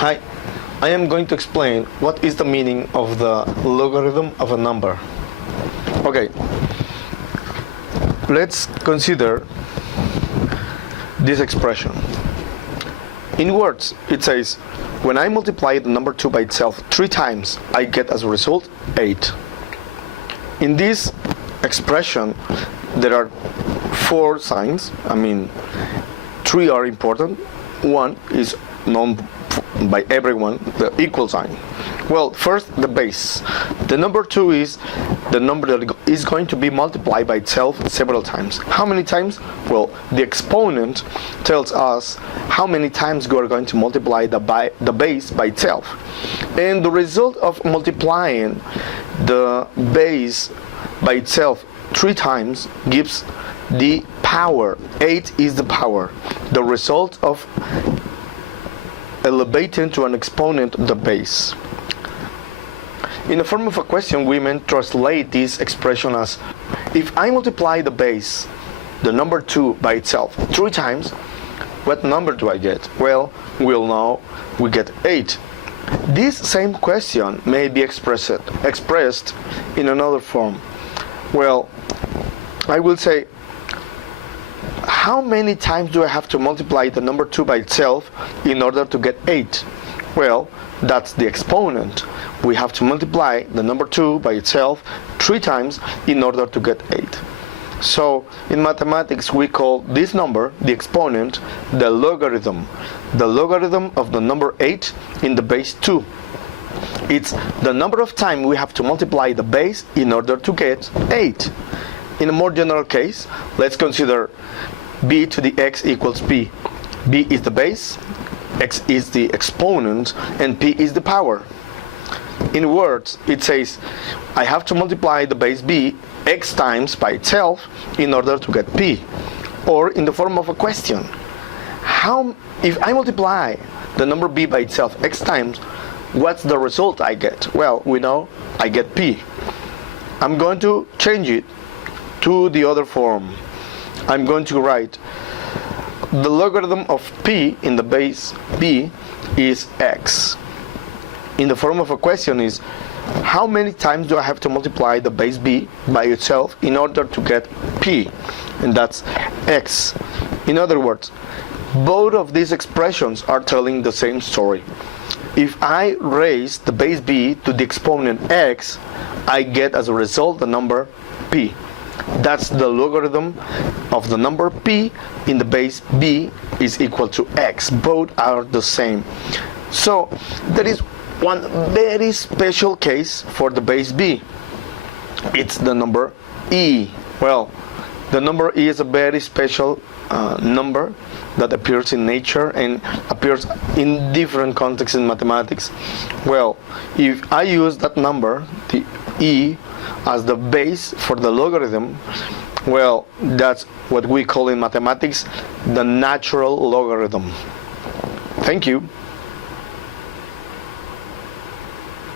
Hi, I am going to explain what is the meaning of the logarithm of a number. Okay, let's consider this expression. In words, it says, when I multiply the number 2 by itself 3 times, I get as a result 8. In this expression, there are 4 signs. 3 are important. One is known by everyone, the equal sign. Well, first, the base. The number 2 is the number that is going to be multiplied by itself several times. How many times? Well, the exponent tells us how many times we are going to multiply the base by itself. And the result of multiplying the base by itself 3 times gives the power. 8 is the power. The result of elevating to an exponent the base. In the form of a question, we may translate this expression as, if I multiply the base, the number 2 by itself 3 times, what number do I get? Well, we'll know we get 8. This same question may be expressed in another form. Well, I will say, how many times do I have to multiply the number 2 by itself in order to get 8? Well, that's the exponent. We have to multiply the number 2 by itself 3 times in order to get 8. So, in mathematics, we call this number, the exponent, the logarithm. The logarithm of the number 8 in the base 2. It's the number of times we have to multiply the base in order to get 8. In a more general case, let's consider b to the x equals p. b is the base, x is the exponent, and p is the power. In words, it says, I have to multiply the base b x times by itself in order to get p. Or in the form of a question, if I multiply the number b by itself x times, what's the result I get? Well, we know I get p. I'm going to change it to the other form. I'm going to write the logarithm of p in the base b is x. In the form of a question is, how many times do I have to multiply the base b by itself in order to get p? And that's x. In other words, both of these expressions are telling the same story. If I raise the base b to the exponent x, I get as a result the number p. That's the logarithm of the number p in the base b is equal to x. Both are the same. So there is one very special case for the base b. It's the number e. Well, the number e is a very special number that appears in nature and appears in different contexts in mathematics. Well, if I use that number, the e, as the base for the logarithm, well, that's what we call in mathematics the natural logarithm. Thank you.